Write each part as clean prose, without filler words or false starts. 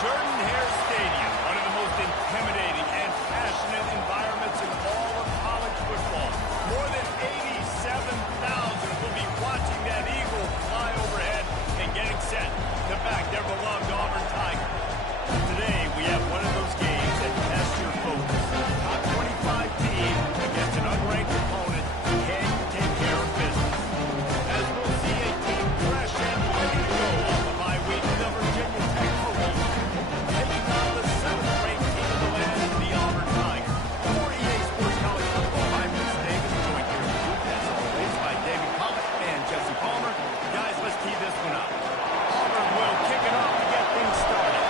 Stadium, one of the most intimidating and passionate environments in all of college football. More than 87,000 will be watching that eagle fly overhead and getting set to back their beloved Auburn Tigers. Today, we have one of those games that tests your focus. Top 25 team against an unranked opponent. Can you take care of business? As we'll see a team fresh and ready to go off the bye week, the Virginia Tech Hokies taking on the 7th-ranked team in the land, the Auburn Tigers. For EA Sports College Football, I'm Chris Davis, joined here in the booth, as always, by David Collett and Jesse Palmer. Guys, let's tee this one up. Auburn will kick it off to get things started.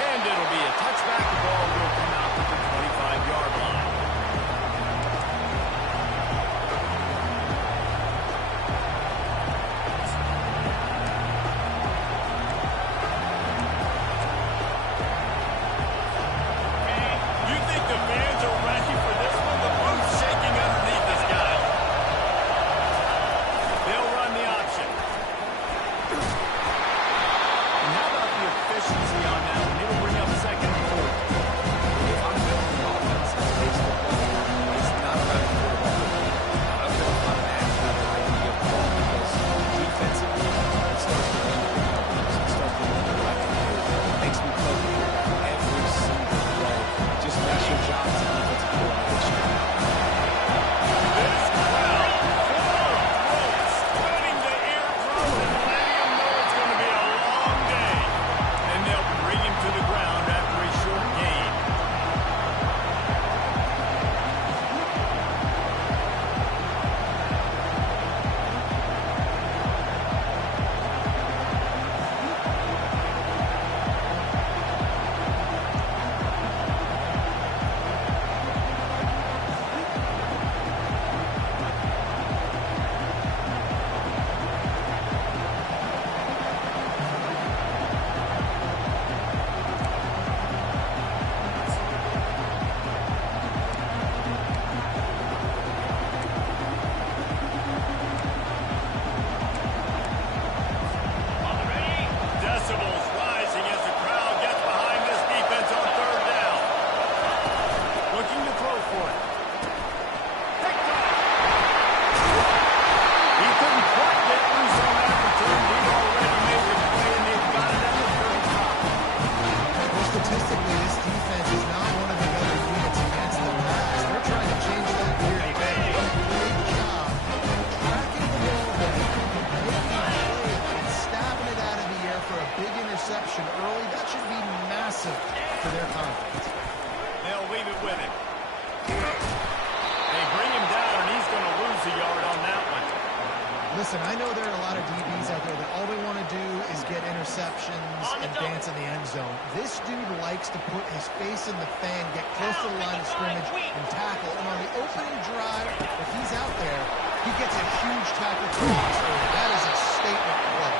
And it'll be a touchback. The ball will come out to the 25-yard line. You think the fans are ready for this one? The boot's shaking underneath this guy. They'll run the option. And how about the efficiency on that one? It'll bring up 2nd and 4. If I'm building an offense that plays football, it's not about a quarterback. I'm building on an idea of ball because defensively, it starts to lean to the companies. It starts to lean to what I can do. It makes me focus every single play. Just makes your job as a defensive coordinator. This crowd, full of throats, splitting the eardrums and letting him know it's going to be a long day. And they'll bring him to the ground after a short gain. Decibels rising as the crowd gets behind this defense on 3rd down. Looking to throw for it. Picked off. He couldn't quite get loose on that return. He'd already made the play, and they've got it at the 35. Well, statistically, this defense is not one of the better units against the pass. They're trying to change that here. They've done a great job tracking the ball down, making a play, and stabbing it out of the air for a big interception early. That should be massive for their confidence. They'll leave it with him. They bring him down, and he's going to lose a yard on that one. Listen, I know there are a lot of DBs out there that all they want to do is get interceptions and dance in the end zone. This dude likes to put his face in the fan, get close to the line of scrimmage, and tackle. And on the opening drive, if he's out there, he gets a huge tackle for loss. That is a statement play.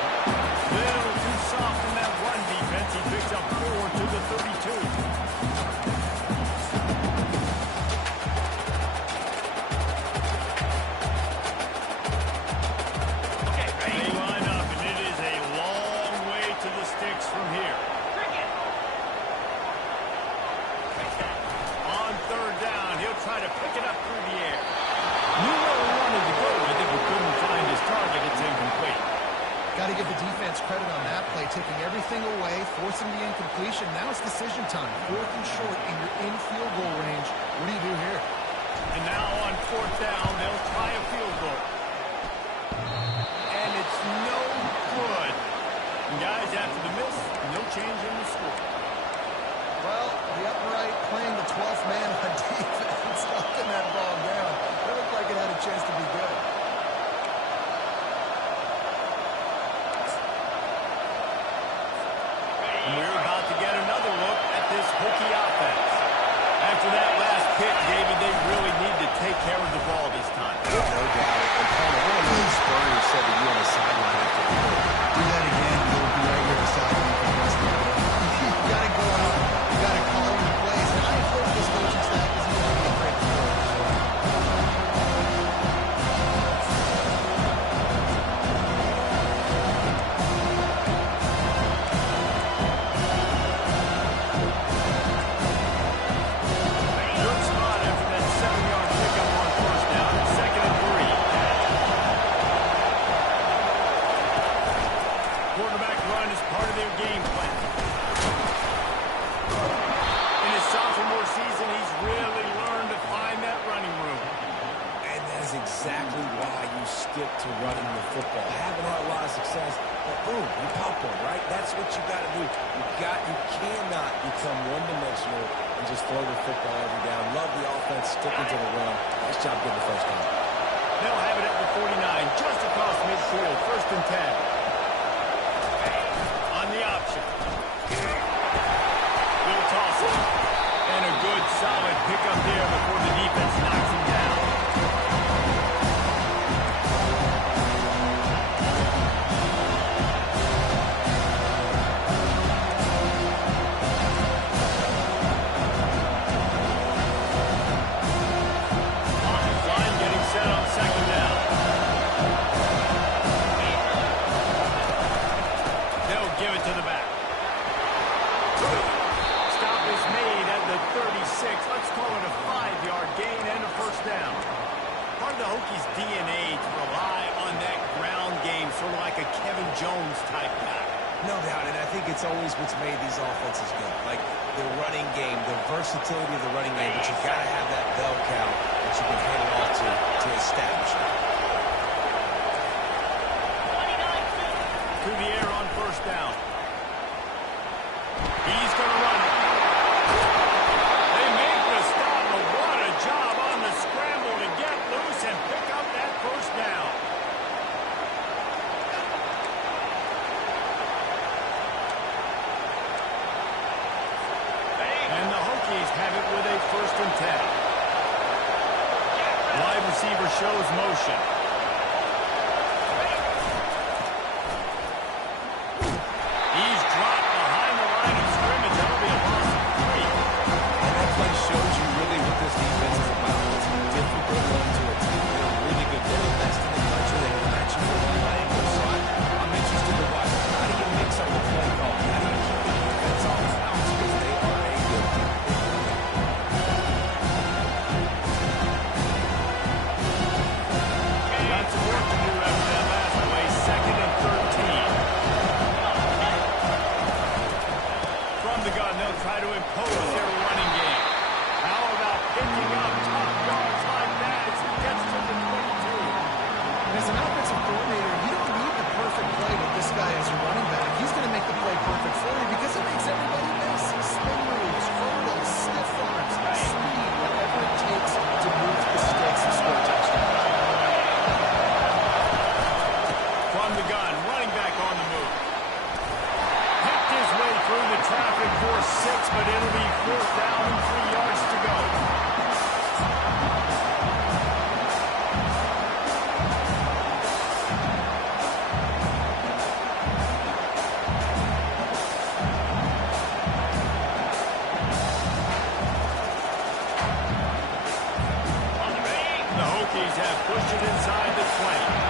Little too soft in that run defense. He picks up 4 to the 32. They line up, and it is a long way to the sticks from here. On 3rd down, he'll try to pick it up through the air. Knew where he wanted to go with it, but couldn't find his target. It's incomplete. Got to give the defense credit on that play, taking everything away, forcing the incompletion. Now it's decision time. 4th and short, and you're in field goal range. What do you do here? And now on 4th down, they'll try a field goal. And it's no good. And guys, after the miss, no change in the score. Well, the upright playing the 12th man on defense, knocking that ball down. It looked like it had a chance to be good. And we're about to get another look at this Hokie offense. After that last pick, David, they really need to take care of the ball this time. No doubt. And Palmer, one of those Spurrier said to you on the sideline after the play. Do that again, you'll be right here beside me for the rest of the day. You got to go out, you got to call your plays, and I hope this coaching staff is going to be a great for it as well. stick to running the football. Haven't had a lot of success, but boom, you pop one, right? That's what you got to do. You cannot become one-dimensional and just throw the football every down. Love the offense sticking to the run. Nice job getting the first down. They'll have it at the 49, just across midfield, 1st and 10. On the option. Will toss it. And a good, solid pickup there before the defense knocks him down. Line getting set on 2nd down. They'll give it to the back. Stop is made at the 36. Let's call it a 5-yard gain and a 1st down. Part of the Hokies' DNA to rely on that ground game, sort of like a Kevin Jones type guy. No doubt, and I think it's always what's made these offenses good. Like the running game, the versatility of the running game, but you've got to have that bell cow that you can hand it off to establish it. To the air on 1st down. He's going to run it. They make the stop, but what a job on the scramble to get loose and pick up that 1st down. And the Hokies have it with a 1st and 10. Wide receiver shows motion. He's dropped behind the line of scrimmage. That'll be a loss of 3. And that play shows you really what this defense is about. It's a difficult run to attack. They're really good. They're the best in the country. They can match you from all angles. So I'm interested to watch. How do you mix up the play call? How do you keep the defense off balance? Because they are a good team. Got some work to do after that last play. 2nd and 13. From the gun, they'll try to impose their running game. How about picking up top yards like that as he gets to the 22? And as an offensive coordinator, you don't need the perfect play with this guy as your running back. He's going to make the play perfect for you because it makes everybody miss. Spin moves, hurdles, stiff arms, speed, whatever it takes to move the sticks and score touchdowns. From the gun, running back on the move. Picked his way through the traffic for 6, but it'll be 4th down and 3 yards to go. The Hokies have pushed it inside the 20.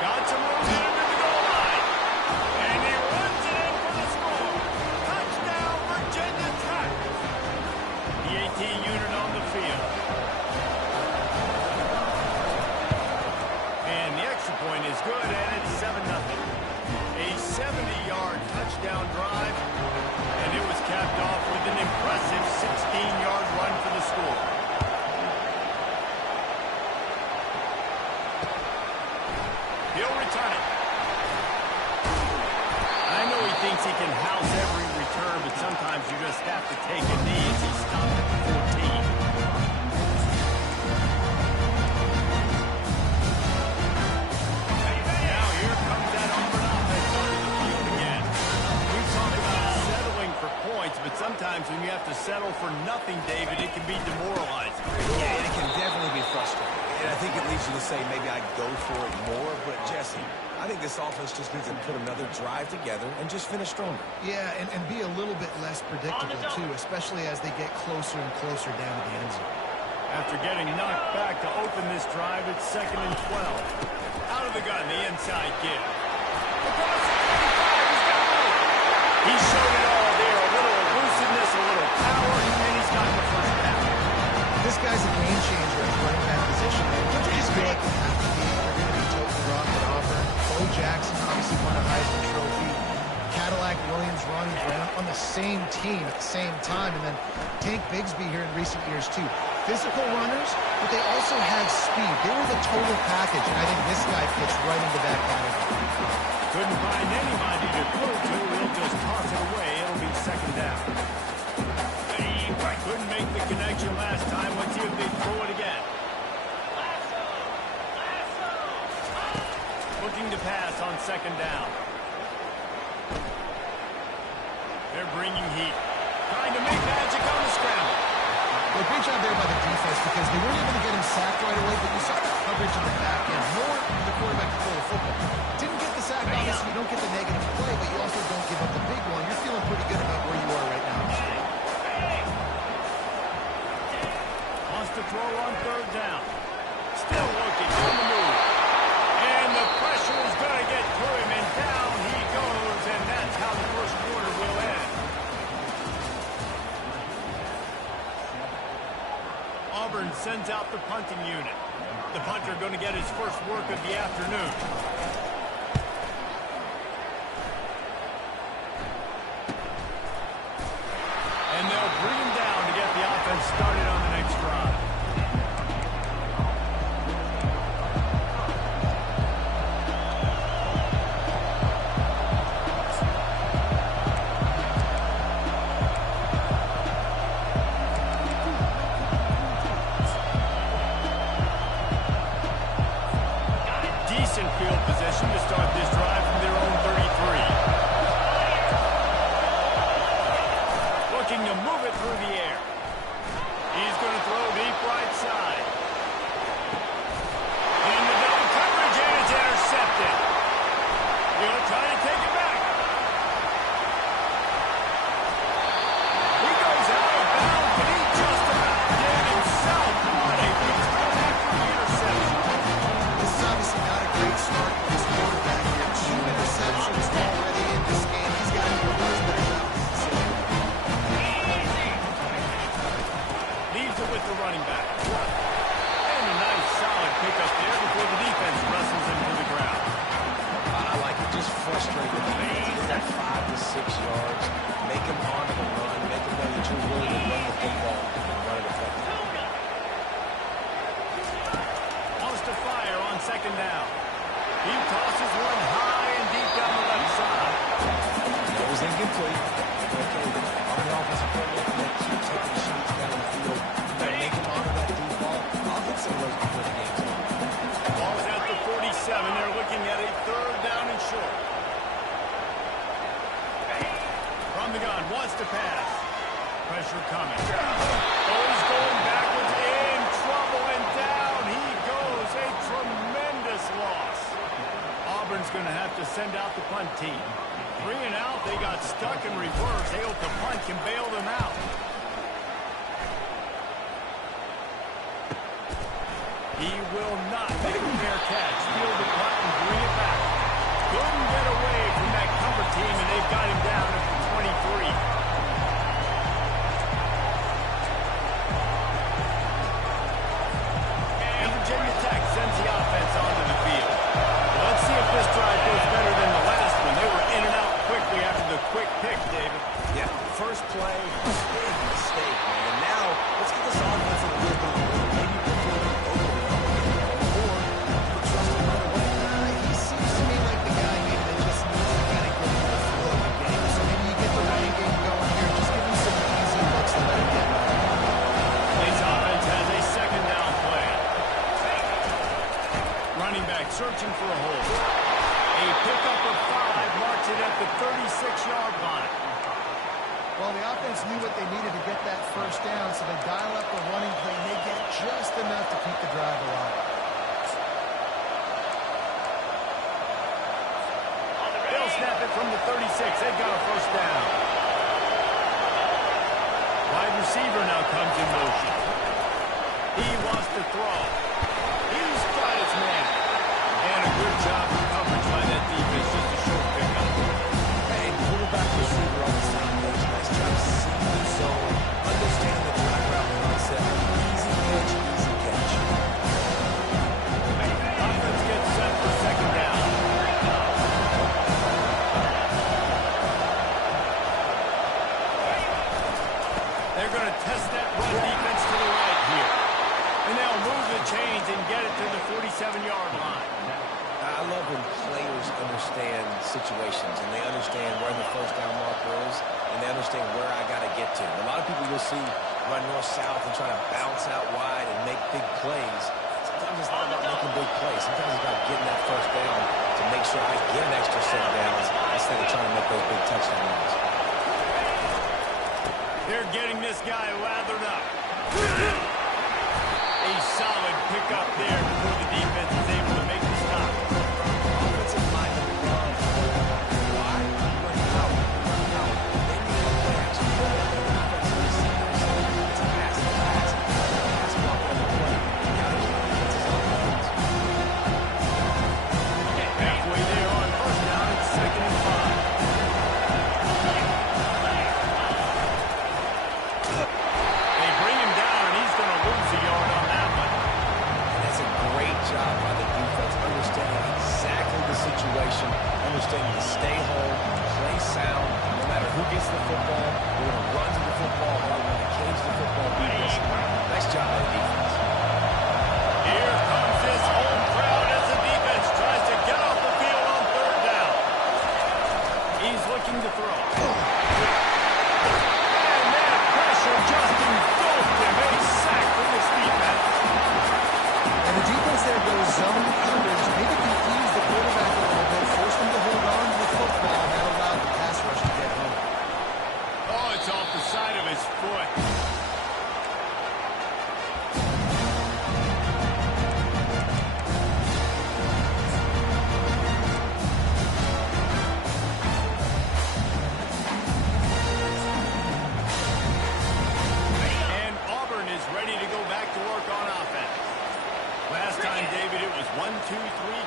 Got some room to the goal line. And he runs it in for the score. Touchdown, Virginia Tech. The 18 unit on the field. And the extra point is good, and it's 7-0. A 70-yard touchdown drive, and it was capped off with an impressive 16-yard run for the score. He'll return it. I know he thinks he can house every return, but sometimes you just have to take a knee as he stopped at the 14. Now here comes that Auburn offense onto the field again. We've talked about settling for points, but sometimes when you have to settle for nothing, David, it can be demoralizing. Yeah, it can definitely be frustrating. And I think it leads you to say maybe I'd go for it more. But, Jesse, I think this offense just needs to put another drive together and just finish stronger. Yeah, and be a little bit less predictable, too, especially as they get closer and closer down to the end zone. After getting knocked back to open this drive, it's 2nd and 12. Out of the gun, the inside give. Across the 35, he's got it. He showed it all there. A little elusiveness, a little power, and he's got the 1st down. This guy's a game changer at running back position. Don't you just feel like they have to be? They're going to be toting the rock at Auburn. Bo Jackson obviously won a Heisman Trophy. Cadillac Williams, Ronnie Brown on the same team at the same time, and then Tank Bigsby here in recent years too. Physical runners, but they also had speed. They were the total package, and I think this guy fits right into that category. Couldn't find anybody to throw to. He'll just toss it away. It'll be second down. Couldn't make the connection last time. Let's see if they throw it again. Looking to pass on second down. They're bringing heat. Trying to make magic on the scramble. Well, great job there by the defense because they weren't able to get him sacked right away, but you saw the coverage in the back end. Nor the quarterback control the football. Didn't get the sack, obviously. You don't get the negative play, but you also don't give up the big one. You're feeling pretty good about where you are right now. Wants to throw on third down. Still looking on the move. And the pressure is going to get to him, and down he goes, and that's how the first quarter will end. Auburn sends out the punting unit. The punter going to get his first work of the afternoon. And they'll bring him down to get the offense started on the next drive. Decent field position to start this drive from their own 33. Looking to move it through the air. He's going to throw deep right side. In the double coverage, and it's intercepted. He'll try to take it back. He goes out of bounds, but he just about did himself. What a return after the interception. This is obviously not a great start for this quarterback here. 2 interceptions already in this game. He's got to do a much better job this season. Leaves it with the running back. And a nice solid pickup there before the defense wrestles him to the ground. I like it. Just frustrated. Get that 5 to 6 yards. Make him honor the run. Make him know that you're willing to run the football and run it effectively. Wants to fire on second down. He tosses one high and deep down the left side. That was incomplete. Okay, on the offensive play, they keep taking shots down the field. You got to make him honor that deep ball. I'll get some of those before the game's over. Ball's at the 47. They're looking at a third down and short. From the gun, wants to pass. Pressure coming. Oh, he's going backwards, in trouble, and down he goes. A tremendous loss. Auburn's going to have to send out the punt team. 3 and out, they got stuck in reverse. They hope the punt can bail them out. He will not make a fair catch. Steal the punt and bring it back. Couldn't get away from that cover team, and they've got him down at the 23. And Virginia Tech sends the offense onto the field. Let's see if this drive goes better than the last one. They were in and out quickly after the quick pick, David. Yeah, first play, big mistake, man. Now, let's get this offense in a little bit of a rhythm. Maybe perform overly or you trust him right away. He seems to me like the guy maybe that just needs to kind of get into the flow of the game. So maybe you get the running game going here. Just give him some easy looks to let him get right. This offense has a second down play. Running back searching for a hole. A pickup of 5 marks it at the 36-yard line. Well, the offense knew what they needed to get that first down, so they dial up the running play, and they get just enough to keep the drive alive. They'll snap it from the 36. They've got a first down. Wide receiver now comes in motion. He wants to throw. He's got his man. And a good job of coverage by that defense. Just a short pickup. Hey, quarterback receiver on the side goes. Nice job seeing the zone. Understand the drag route concept. Easy pitch, easy catch. Offense gets set for second down. they're going to test that run defense to the right here. And they'll move the chains and get it to the 47-yard line. I love when players understand situations and they understand where the first down marker is and they understand where I got to get to. A lot of people you'll see run north-south and try to bounce out wide and make big plays. Sometimes it's not about making big plays. Sometimes it's about getting that first down to make sure I get an extra set of downs instead of trying to make those big touchdown runs. They're getting this guy lathered up. A solid pickup there before the defense is able to make the stop. Offensive linemen love why? Run out. They need a play action. Defense see themselves. It's a pass. Pass block on the play. Now the defense is on offense. Halfway there on first down, it's 2nd and 5. They bring him down, and he's going to lose a yard on that one. And that's a great job by the defense, understanding exactly the situation, understanding to stay home, play sound. No matter who gets the football, we're going to run to the football, or we're going to cage the football defense. Nice job by the defense. Here comes this home crowd as the defense tries to get off the field on 3rd down. He's looking to throw. And that pressure just engulfed him. A sack for this defense. And the defense there goes zone coverage, maybe confuse the quarterback a little bit, force him to hold on to the football, and that allowed the pass rush to get home. Oh, it's off the side of his foot. And Auburn is ready to go back to work on offense. Last time, David, it was 1-2-3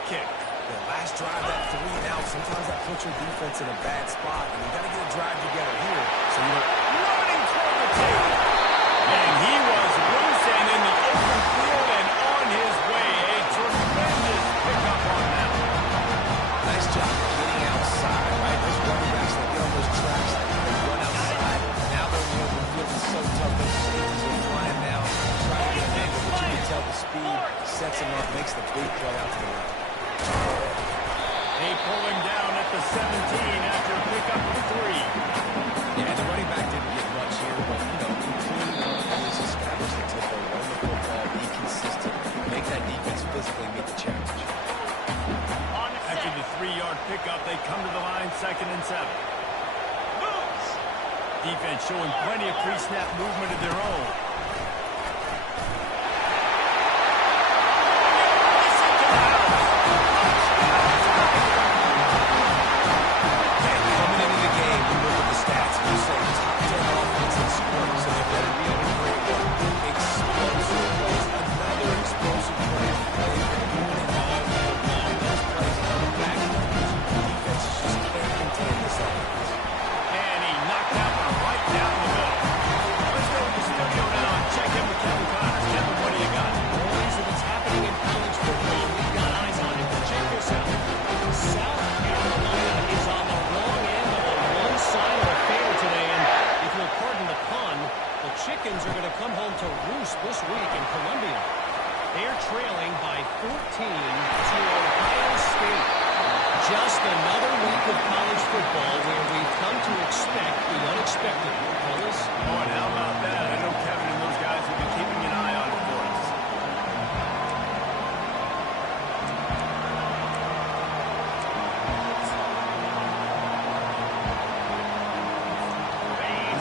kick. The last drive, that 3 and out, sometimes that puts your defense in a bad spot, and you got to get a drive together here so you don't. Running toward the table. And he was loose and in the open field and on his way. A tremendous pickup on that one. Nice job getting outside, right? Those running backs that get on those tracks, they run outside. Now they're in the open field. It's so tough. Those safeties are flying down, trying to get an angle, but you can tell the speed sets him up, makes the big play out to the right. They pull him down at the 17 after a pickup of 3. Yeah, the running back didn't get much here, but, continue to always establish the tempo, run the football, be consistent, make that defense physically meet the challenge. After the 3-yard pickup, they come to the line 2nd and 7. Defense showing plenty of pre-snap movement of their own. Chickens are going to come home to roost this week in Columbia. They're trailing by 14 to Ohio State. Just another week of college football where we've come to expect the unexpected. Fellas? Oh, and how about that? I know Kevin and those guys will be keeping an eye on it for us.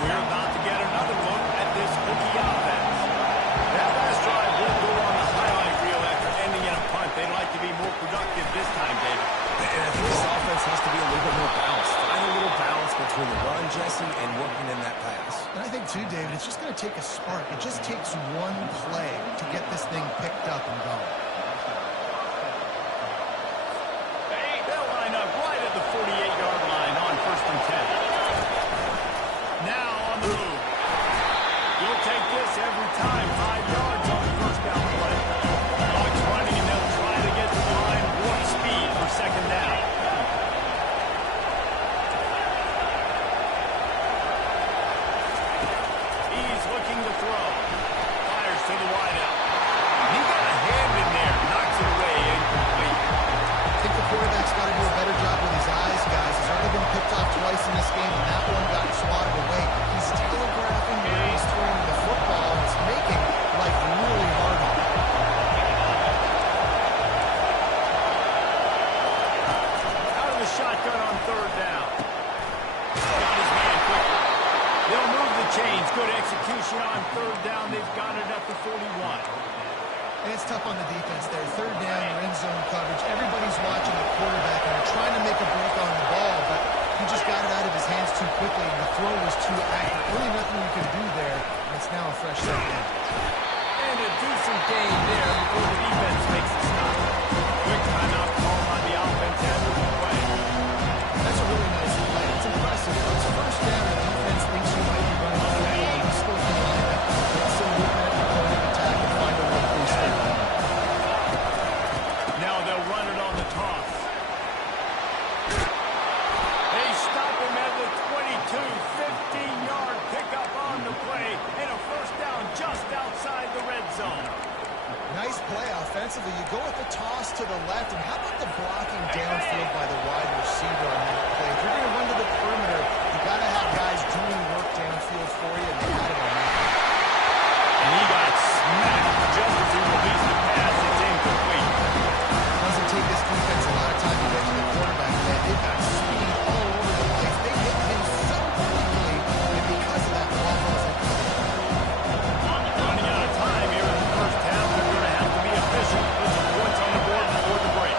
We're about to get another look at this Hokie offense. That last drive will go on the highlight reel after ending in a punt. They'd like to be more productive this time, David. And I think this offense has to be a little bit more balanced. Find a little balance between the run, Jesse, and working in that pass. And I think, too, David, it's just going to take a spark. It just takes one play to get this thing picked up and going. They'll line up right at the 48-yard line on 1st and 10. Now on the move. You'll take this every time. 5 yards on the first down play. Clock's running, and they'll try to get to the line warp speed for 2nd down. He's looking looking to throw. Fires to the wideout. He got a hand in there. Knocks it away. Incomplete. I think the quarterback's got to do a better job with his eyes, guys. He's already been picked off twice in this game, and that one got swatted away. He's telegraphing where he's throwing the football, and it's making life really hard on him. Out of the shotgun on third down. Got his man quickly. They'll move the chains. Good execution on third down. They've got it up to 41. And it's tough on the defense there. Third down, you're in zone coverage. Everybody's watching the quarterback, and they're trying to make a break on the ball, but he just got it out of his hands too quickly, and the throw was too accurate. Really nothing you can do there, and it's now a fresh second down. And a decent gain there before the defense makes the stop. Quick timeout call on the offense and moving away. That's a really nice play. It's impressive. It's first down, the defense thinks you might be running the football. You still can line up, get some movement at the point of attack, and find a way to boost it. Now they'll run it on the toss. They stop him at the 22, 15-yard pickup on the play, and a first down just outside the red zone. Nice play offensively. You go with the toss to the left, and how about the blocking downfield by the wide receiver on that play? If you're going to run to the perimeter, you got to have guys doing work downfield for you, and they had it on that. And he got smacked just as he released the pass. It's incomplete. Doesn't take this defense a lot of time to get to the quarterback. Man, they've got speed all over the place. They hit him so quickly, and because of that, the ball goes incomplete. Running out of time here in the first half. They're going to have to be efficient. Put some points on the board before the break.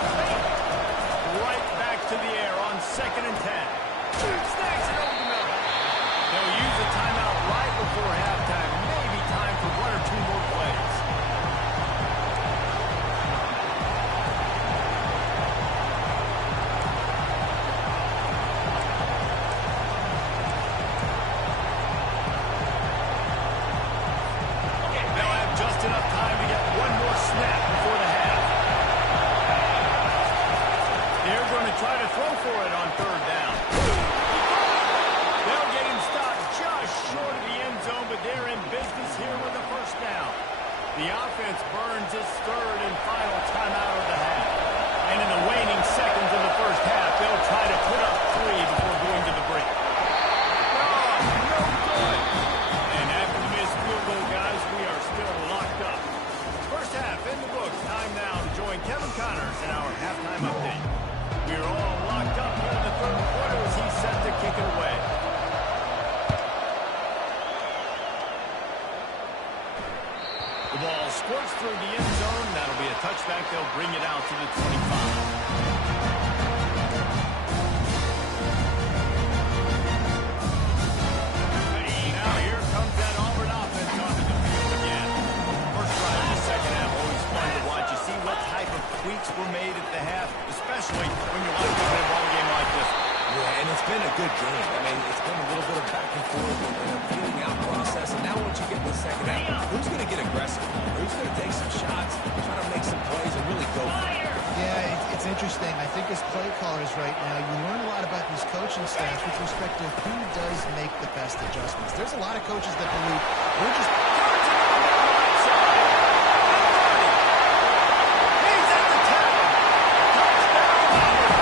Right back to the air on 2nd and 10. Snakes it over the middle. They'll use a timeout right before halftime. Maybe time for one or two more plays. They'll have just enough time to get one more snap before the half. They're going to try to throw for it on third down. They'll get him stopped just short of the end zone, but they're in business here with a first down. The offense burns its third and final timeout of the half. And in the waning seconds of the first half, they'll try to put up 3 before going to the break. Oh, no good. And after the missed field goal, guys, we are still locked up. First half in the books. Time now to join Kevin Connors in our halftime update. We are all locked up here in the third quarter as he's set to kick it away. The ball squirts through the end zone. That'll be a touchback. They'll bring it out to the 25. Now here comes that Auburn offense onto the field again. First drive of the second half, always fun to watch. You see what type of tweaks were made at the half, especially when you're watching a ball game like this. Yeah, and it's been a good game. I mean, it's been a little bit of back and forth and a feeling out process. And now once you get in the second half, who's going to get aggressive? Who's going to take some shots, try to make some plays, and really go for it? Yeah, it's interesting. I think as play callers right now, you learn a lot about these coaching staffs with respect to who does make the best adjustments. There's a lot of coaches that believe we're just... He's at the 10. Touchdown, Auburn.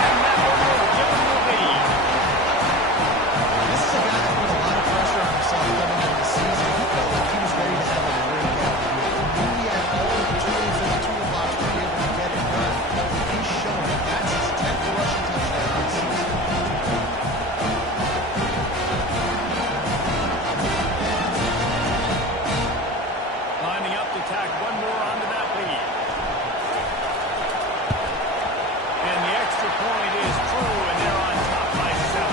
And that one will give them the lead. This is a guy that put a lot of pressure on himself coming into the season. He felt like he was ready to have a career gap. He had all the tools in the toolbox to be able to get it done. He's shown it. That's his 10th rushing touchdown this season. Lining up to tack one more onto that lead. And the extra point is true, and they're on top by 7.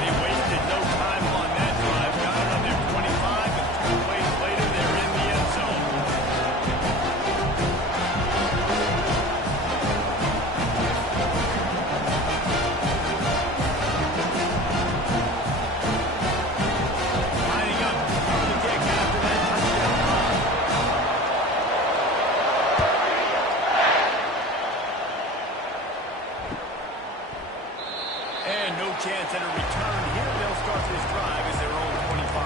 They wasted no time on that drive. Got it on their 25, and 2 plays later, they're in the end zone. Lining up to cover the kick after that touchdown run. And no chance at a return here. They'll start this drive as their own 25.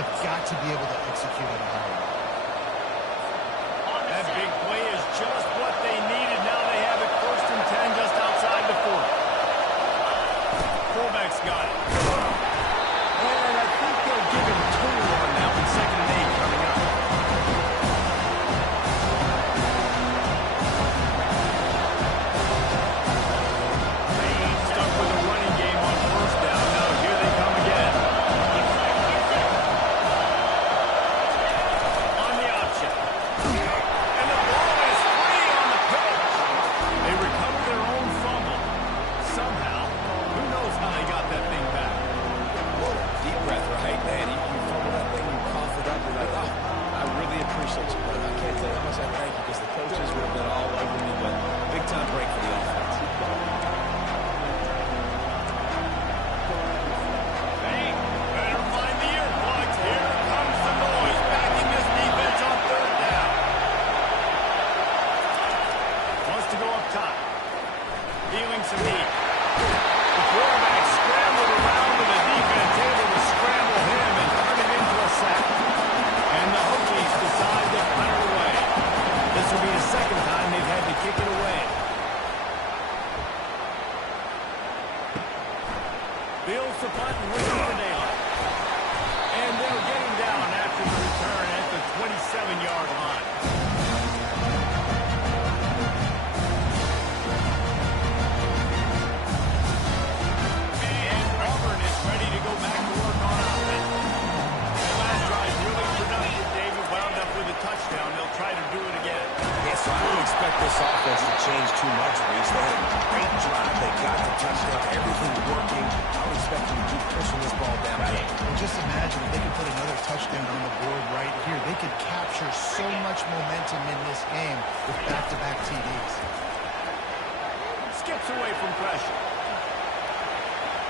have got to be able to execute at a high level. That big play is just what they needed. Now they have it 1st and 10 just outside the 40. Fullback's got it. And I think they'll give him 2 on that one. 2nd and 8 coming up. Stuck with a running game on 1st down. Now here they come again. On the option. And the ball is free on the pitch. They recover their own fumble. Somehow. Who knows how they got that thing back? Deep breath, right, man? You fumble that thing, you cough it up, you're like, oh, I really appreciate you, brother. I can't tell you how much I thank you because the coaches would have been all over me, but big time break for the offense. Better find the earplugs. Here comes the noise. Backing this defense on 3rd down. Wants to go up top. Feeling some heat. The quarterback scrambled around with the defense, able to scramble him and turn him into a sack. And the Hokies decide to punt it away. This will be the 2nd time they've had to kick it away. Bills to punt and win for daylight. And they'll get him down after the return at the 27-yard line. And Auburn is ready to go back to work on offense. That last drive really productive. David wound up with a touchdown. They'll try to do it again. Yeah, so I don't expect this offense to change too much, Reese. They had a great drive. They got the touchdown. Everything's working. I would expect them to keep pushing this ball down. Well, just imagine if they could put another touchdown on the board right here. They could capture so much momentum in this game with back-to-back TDs. Skips away from pressure.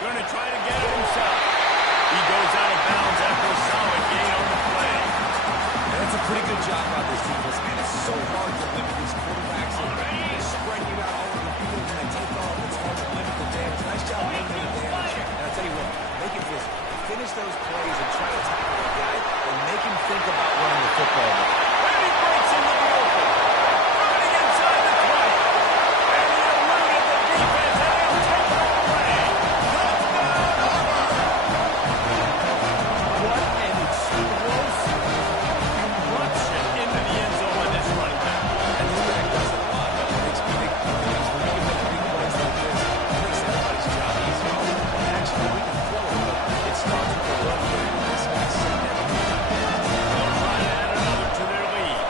Going to try to get it himself. He goes out of bounds after a solid gain on the play. And that's a pretty good job by this defense, man. It's so hard to limit these quarterbacks and spread you out all over the field and they take off. It's hard to limit the damage. Nice job limiting the damage. And I'll tell you what, make it just finish those plays and try to tackle that guy and make him think about running the football. And he breaks into the open. Running inside the 20. And he eluded the defense and he'll take it all away. Touchdown, Auburn! What an explosive eruption into the end zone on this running back. And this back does it a lot. It makes big plays. When you can make big plays like this, it makes everybody's job easier. Actually, we can throw it, but it starts with the run game. This guy's sitting there. They'll try to add another to their lead.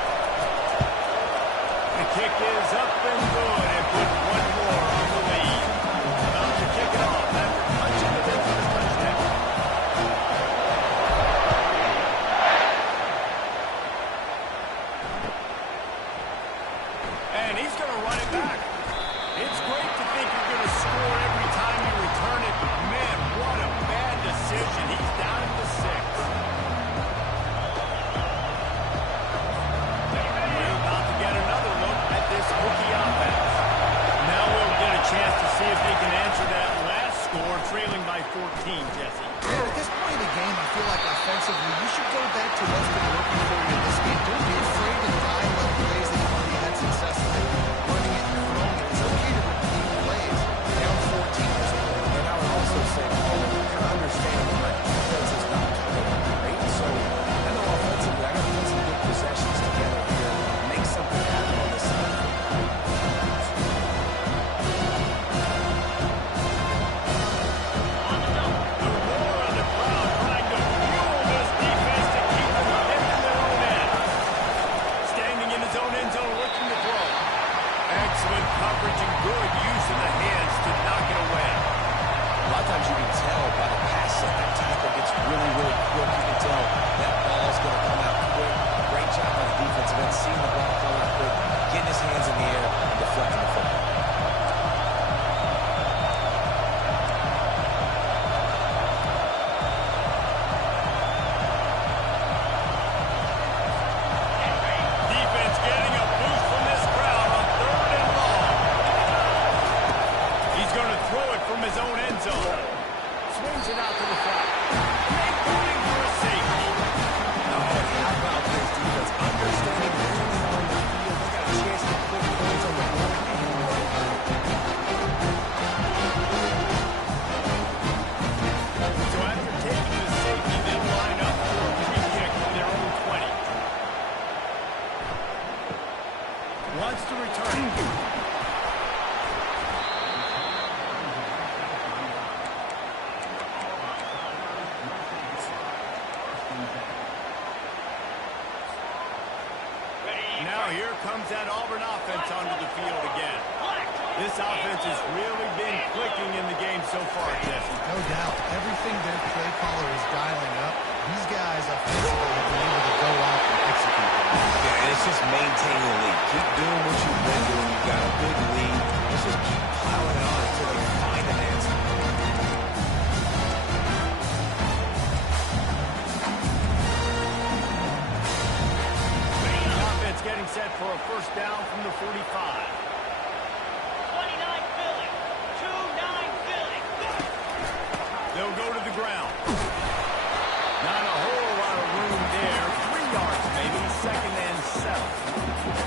The kick is up and good and put one more on the lead. About to kick it off after punching it in for the touchdown. And he's going to run it back. It's great to think you're going to score every time you return it, but man, what a bad decision. He's down at the 6. We're about to get another look at this Hokie offense. Now we'll get a chance to see if they can answer that last score, trailing by 14, Jesse. Yeah, at this point in the game, I feel like offensively, you should go back to what's been working for you in this game. Don't be afraid to dial up plays that you've already had success with. Running it and throwing it. It's okay to repeat plays. Down 14 or something. And I would also say, kind of understanding that my defense is not great. So I know offensively, I got to put some good possessions together here, make something happen on this side. The roar of the crowd trying to fuel this defense to keep them within their own end. Standing in his own end zone, looking to throw. Excellent coverage and good use of the hands to knock it away. A lot of times you can tell by the pass set, that tackle gets really, really quick. You can tell that ball's going to come out quick. Great job by the defensive end, seeing the ball come out quick, getting his hands in the air, and deflecting the football. Defense getting a boost from this crowd on 3rd and long. He's going to throw it from his own end zone. Swings it out to the flat. Make room for a safety. that Auburn offense onto the field again. This offense has really been clicking in the game so far, Jesse. No doubt. Everything their play caller is dialing up, these guys offensively have been able to go out and execute that. Yeah, and it's just maintaining the lead. Keep doing what you've been doing. You've got a big lead. Let's just keep piling it on until they find an answer. The offense getting set for a first down from the 45. 29 Philly. 2-9 Philly. They'll go to the ground. Not a whole lot of room there. 3 yards maybe, second and 7.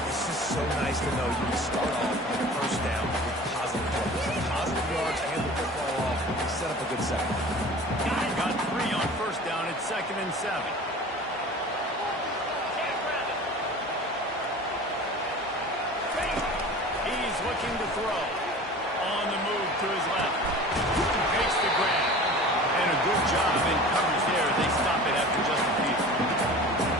This is so nice to know you can start off on the first down with positive yards. Positive yards, hand the football off, set up a good second. Got 3 on first down at second and 7. He's looking to throw. On the move to his left. Takes the grab. And a good job in coverage there. They stop it after just a few.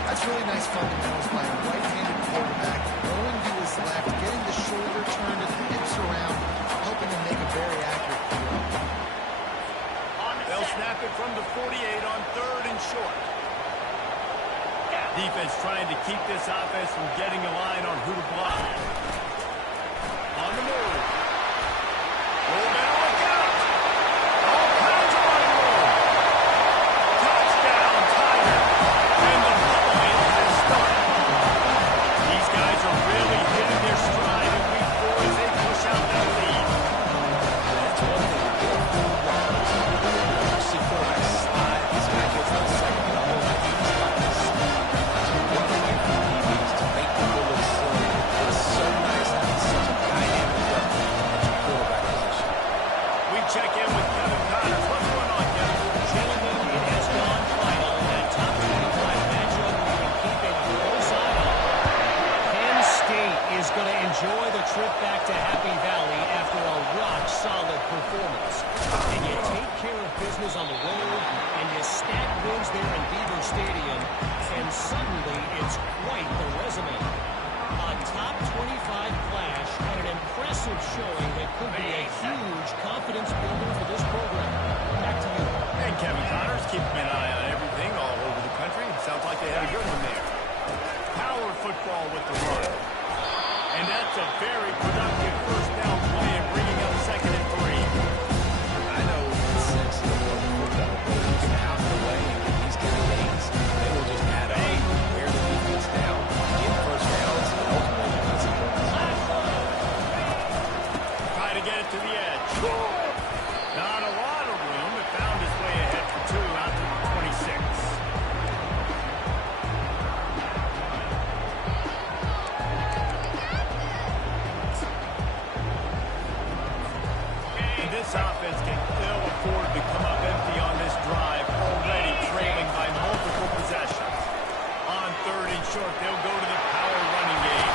That's really nice fundamentals by a right-handed quarterback, going to his left, getting the shoulder turned and the hips around, helping him make a very accurate throw. They'll snap it from the 48 on third and short. Defense trying to keep this offense from getting a line on who to block. On the move. Oh, man, look out! All kinds of running room. Touchdown, Tiger. And the following has started. These guys are really hitting their stride in week 4 as they push out that lead. That's one thing to get a full yards. You see quarterbacks slide. This guy gets on the second level. I think he's got this. To run away from DBs, to make people look silly. It's so nice having such a dynamic weapon at your quarterback position. We check in with Kevin Connors. What's going on, Kevin? Gentlemen, it has gone final. That top 25 matchup we can keep a close eye on. Penn State is going to enjoy the trip back to Happy Valley after a rock-solid performance. And you take care of business on the road, and you stack wins there in Beaver Stadium, and suddenly it's quite the resume. A top 25 clash and an impressive showing that could be a huge confidence builder for this program. Back to you. And Kevin Connors keeping an eye on everything all over the country. Sounds like they had a good one there. Power football with the run. And that's a very productive first down play and bringing up second and 3. I know it's sexy to run the football, but if you can out the way and get these kind of gains, they will just add up, wear the defense down, get first downs, and ultimately consequences. Try to get it to the edge. Not a lot of room. It found its way ahead for 2 out to the 26. And this offense can ill afford to come up empty on this drive, already trailing by multiple possessions. On third and short, they'll go to the power running game.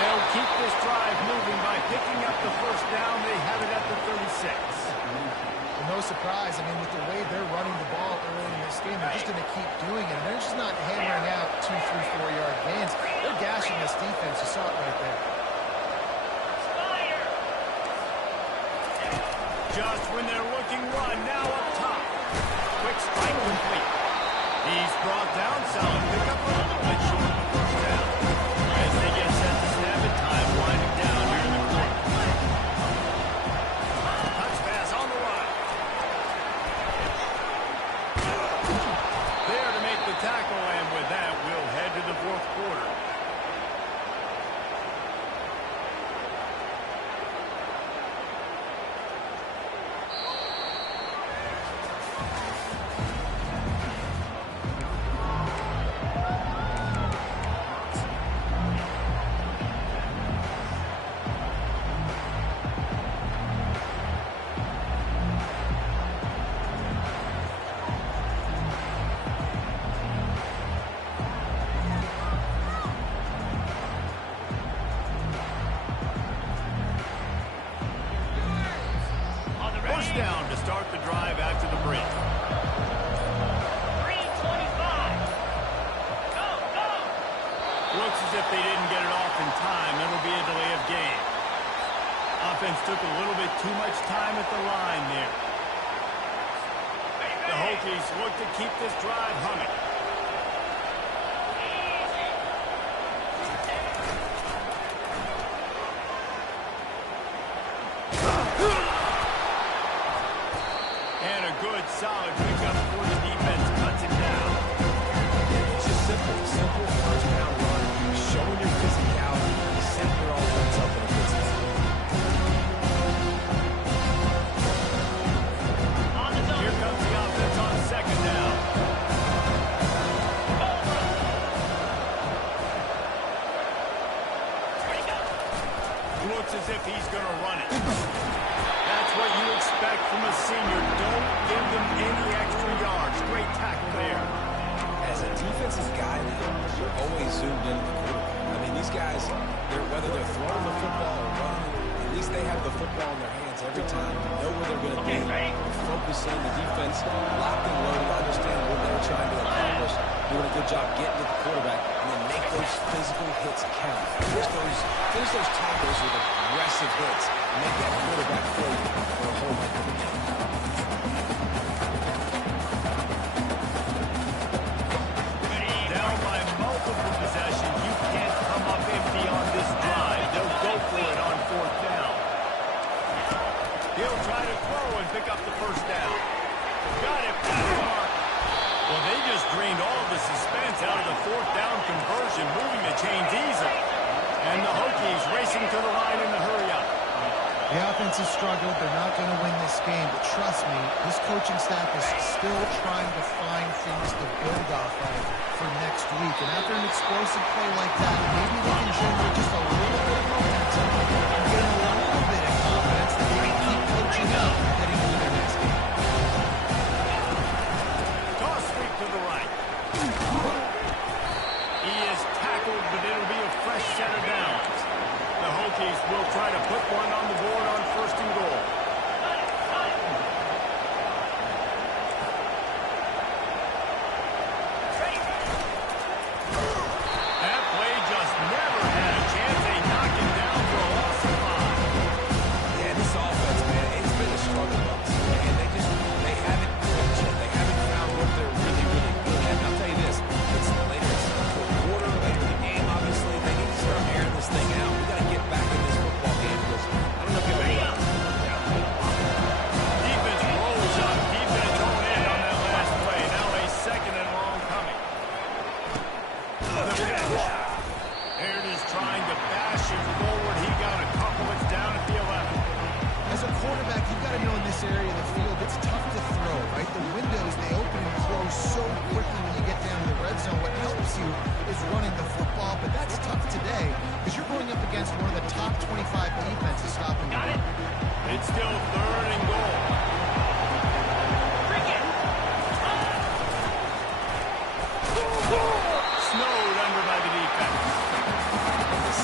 They'll keep this drive moving by picking up the first down. They have it at the 36. And no surprise, I mean, with the way they're running the ball early in this game, they're just going to keep doing it. And they're just not hammering out 2, 3, 4-yard gains. They're gashing this defense. You saw it right there. Just when they're looking run, now up top. Quick strike complete. He's brought down, solid pickup, a little bit short of the first down. As they get set to snap it, time winding down here in the corner. Touch pass on the run. There to make the tackle, and with that, we'll head to the fourth quarter. First down to start the drive after the break. 3:25. Go, go. Looks as if they didn't get it off in time, it'll be a delay of game. Offense took a little bit too much time at the line there. The Hokies look to keep this drive humming. And a good, solid pickup before the defense cuts him down. It's just simple first down run, showing your physicality, setting your offense up in a good spot. Here comes the offense on second down. Looks as if he's going to run it. That's what you expect from a senior. Don't give them any extra yards. Great tackle there. As a defensive guy now, you're always zoomed into the quarterback. I mean, these guys, whether they're throwing the football or running, at least they have the football in their hands every time. You know where they're going to be. You're focusing the defense, locked and loaded, understand what they're trying to accomplish, doing a good job getting to the quarterback, and then make those physical hits count. Finish those tackles with aggressive hits. Make that quarterback play for a whole heck of a game. Down by multiple possessions. You can't come up empty on this drive. They'll go for it on fourth down. He'll try to throw and pick up the first down. Got it. Mark. Well, they just drained all of the suspense out of the fourth down conversion, moving the chains easily. And the Hokies racing to the line in the hurry-up. The offense has struggled. They're not going to win this game. But trust me, this coaching staff is still trying to find things to build off of for next week. And after an explosive play like that, maybe they can generate just a little bit of momentum and get a little bit of confidence that they can keep coaching up heading into their next game. Toss sweep to the right. He is tackled, but it'll be a fresh set of downs. The Hokies will try to put one on the board on first and goal. That play just never had a chance. They knock him down for a loss of 5. Yeah, this offense, man, it's been a struggle bus. And they haven't clicked yet. They haven't found what they're really, really good at. And I'll tell you this, it's later, it's the fourth quarter, later in the game, obviously. They need to start airing this thing out. We got to get back in this football game because I don't know if you'll Defense rolls up. Defense thrown in on that last play. Now a second and long coming. The pitch. Aaron is trying to bash him forward. He got a couple. It's down at the 11. As a quarterback, you've got to know in this area of the field, it's tough to throw, right? The windows, they open and close so quickly when you get down to the red zone. What helps you is running the football, but that's tough today because you're going up against one of the top 25 defenses stopping the run. It's still third and goal. Snowed under by the defense.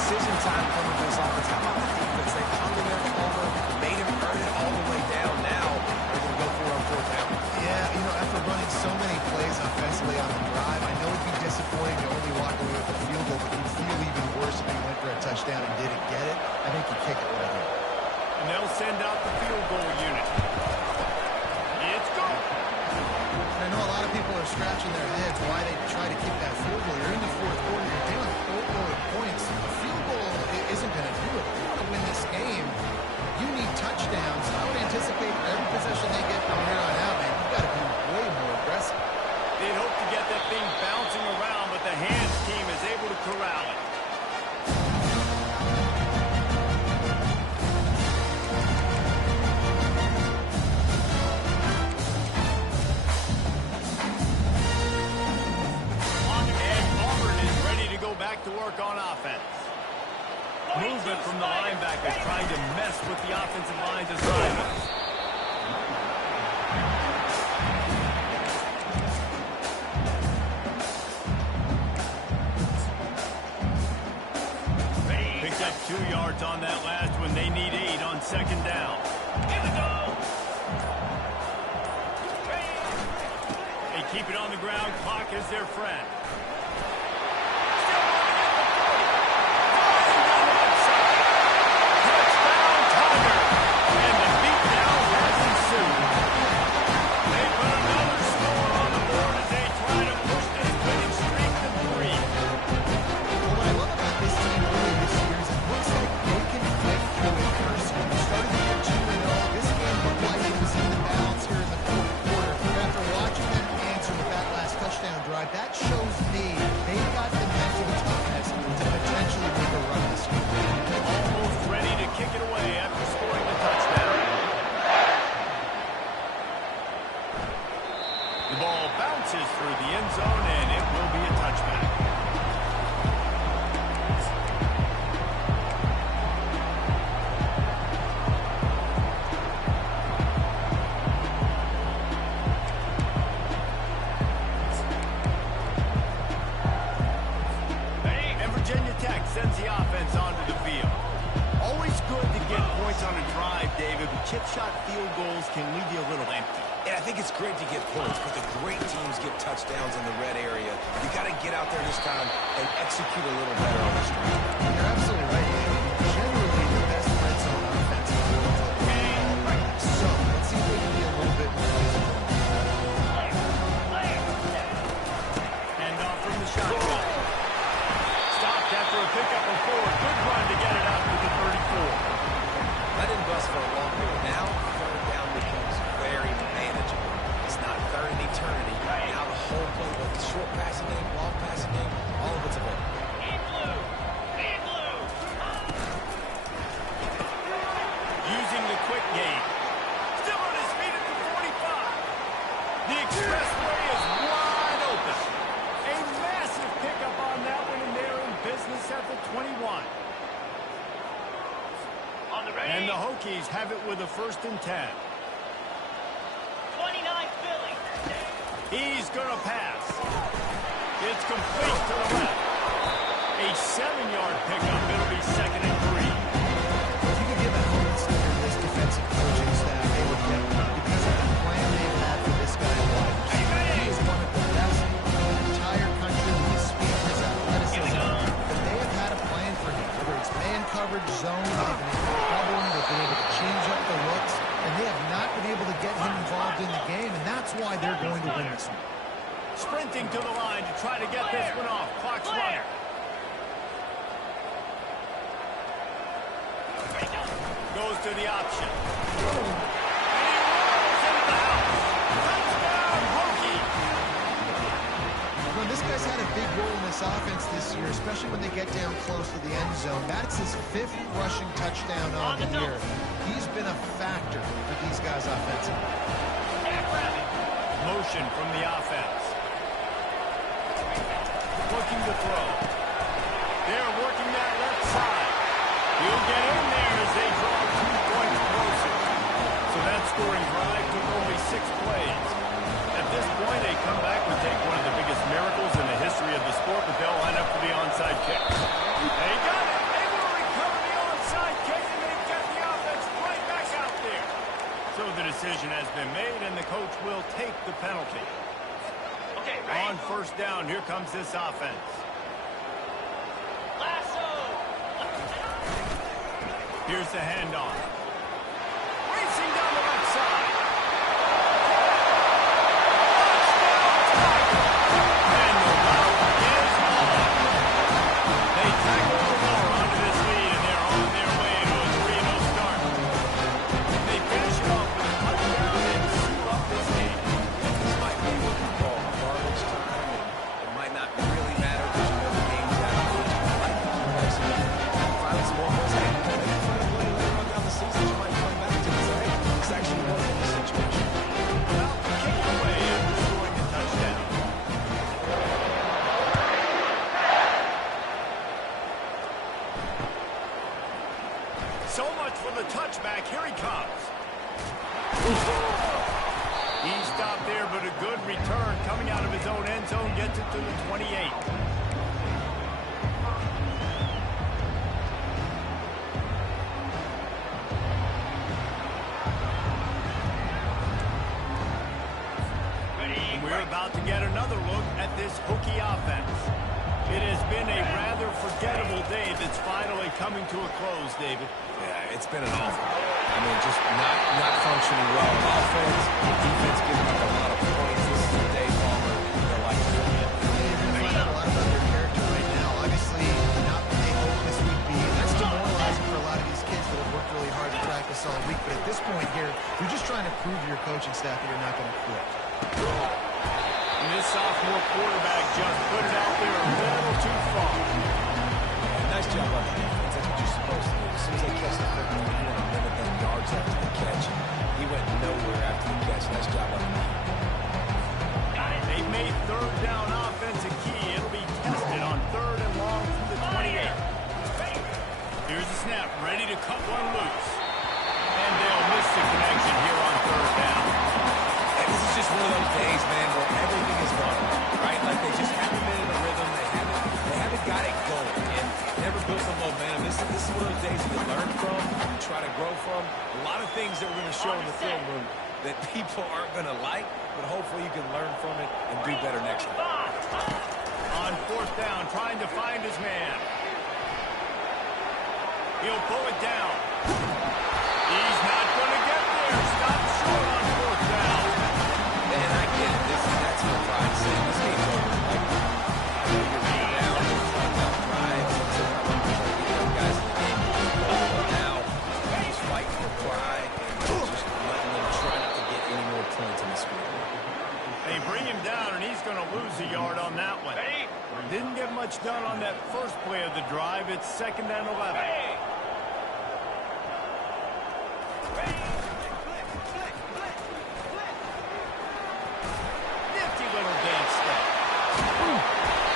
decision time coming to this offense. How about the defense? They come in there over, made him earn it all the way down. Now they're going to go for it on fourth down. Yeah, you know, after running so many plays offensively on the drive, I know it'd be disappointing to only walk away with a field goal, but you'd feel even worse if you went for a touchdown and didn't get it. I think you kick it right here. And they'll send out the field goal unit. It's go. I know a lot of people are scratching their heads why they try to kick that field goal. You're in the fourth quarter, you're down 4 points. A field goal isn't going to do it. If you want to win this game, you need touchdowns. I would anticipate for every possession they get from here on out, man, you've got to be way more aggressive. They'd hope to get that thing bouncing around, but the hands team is able to corral it. Back to work on offense. Movement from the linebackers trying to mess with the offensive line's assignments. Picked up 2 yards on that last one. They need 8 on second down. Here we go. They keep it on the ground. Clock is their friend. chip shot field goals can leave you a little empty. And I think it's great to get points, but the great teams get touchdowns in the red area. You got to get out there this time and execute a little better on the stretch. You're absolutely right, David. Generally, the best red zone offense is the ones that play the ball right. So let's see if they can be a little bit more physical. Hand off from the shotgun. Stopped after a pickup of 4. Good run to get it out to the 34. Let him bust for a long ball. Now, third down becomes very manageable. It's not third in eternity. Now the whole playbook, short passing game, long passing game, all of it's available. Using the quick game. Still on his feet at the 45. The expressway is wide open. A massive pickup on that one, and they're in business at the 21. And the Hokies have it with a 1st and 10. 29 Philly. He's going to pass. It's complete to the left. A 7-yard pickup. It'll be 2nd and 3. If you could give a helmet sticker to this defensive coaching staff, they would get one because of the plan they've had for this guy in wide receiver. He is one of the best in the entire country with his speed and his athleticism. But they have had a plan for him, whether it's man coverage, zone, they've been able to double him, they've been able to change up the looks, and they have not been able to get him involved in the game, and that's why they're going to win this one. Sprinting to the line to try to get this one off. Clock's running. Goes to the option. And he rolls into the house. Touchdown, Hokie. Well, this guy's had a big role in this offense this year, especially when they get down close to the end zone. That's his 5th rushing touchdown on the year. He's been a factor for these guys offensively. Motion from the offense. Looking to throw. They're working that left side. He'll get in there as they draw 2 points closer. So that scoring drive took only 6 plays. At this point, a comeback would take one of the biggest miracles in the history of the sport, but they'll line up for the onside kick. They got it. They will recover the onside kick, and they get the offense right back out there. So the decision has been made, and the coach will take the penalty. Okay, right. On 1st down, here comes this offense. Lasso. Here's the handoff. Racing down the left side. And the route is on. They tackle the ball onto this lead, and they're on their way to a 3-0 start. They finish it off with a touchdown and seal up this game. This might be what we call garbage time, and it might not really matter because you know the game's out of reach. I like the keep finally some more points. Hey, maybe find a play later on down the season you might come back to and say, hey, it's actually working in this situation. Well, kick away after scoring a touchdown. So much for the touchback. Here he comes. He stopped there, but a good return coming out of his own end zone gets it to the 28. We're about to get another look at this Hokie offense. It has been a rather forgettable day that's finally coming to a close, David. Yeah, it's been an awful. I mean, just not functioning well on offense. Defense giving up a lot of points. This is the day, Palmer, they're like to forget. You're going to find out a lot about their character right now. Obviously, not what they hoped this would be. And that's demoralizing for a lot of these kids that have worked really hard to practice all week. But at this point here, you're just trying to prove to your coaching staff that you're not going to quit. And this sophomore quarterback just put it out there a little too far. Nice job on the defense. That's what you're supposed to do. As soon as they catch the football, you want to limit them yards after the catch. He went nowhere after the catch. Nice job on the defense. They've made 3rd down offense a key. It'll be tested on 3rd and long from the 28. Here's the snap, ready to cut one loose. And they'll miss the connection here on 3rd down. And this is just one of those days, man, where everything is gone right? Like they just haven't been in a rhythm. They haven't got it going and never built some momentum. This is one of those days that you learn from, you try to grow from. from. A lot of things that we're going to show in the film room that people aren't going to like, but hopefully you can learn from it and do better next time. On fourth down, trying to find his man. He'll pull it down. He's not going to get there. Stop short on fourth down. And I get it. That's for pride's sake. This game's over. Like, I know you're being down. You're trying to drive. So I'm trying to get young guys in the game. But now, he's fighting for pride and just letting them try not to get any more points in the score. They bring him down, and he's going to lose a yard on that one. Didn't get much done on that first play of the drive. It's 2nd and 11. Nifty little dance step.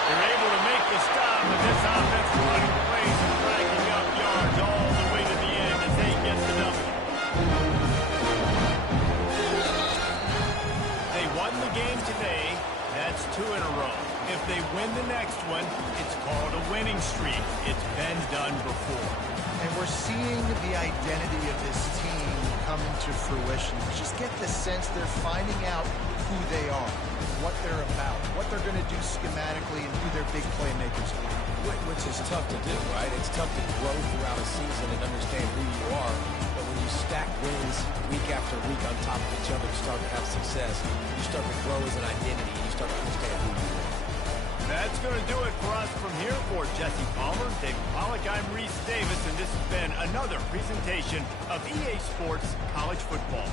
They're able to make the stop, but this offense running plays and racking up yards all the way to the end as they get the W. They won the game today. That's 2 in a row. If they win the next one, it's called a winning streak. It's been done before. And we're seeing the identity of this team come into fruition. Just get the sense they're finding out who they are, what they're about, what they're going to do schematically, and who their big playmakers are. Which is tough to do, right? It's tough to grow throughout a season and understand who you are. But when you stack wins week after week on top of each other, you start to have success. You start to grow as an identity, and you start to understand who you are. That's going to do it for us from here. For Jesse Palmer, Dave Pollack, I'm Reese Davis, and this has been another presentation of EA Sports College Football.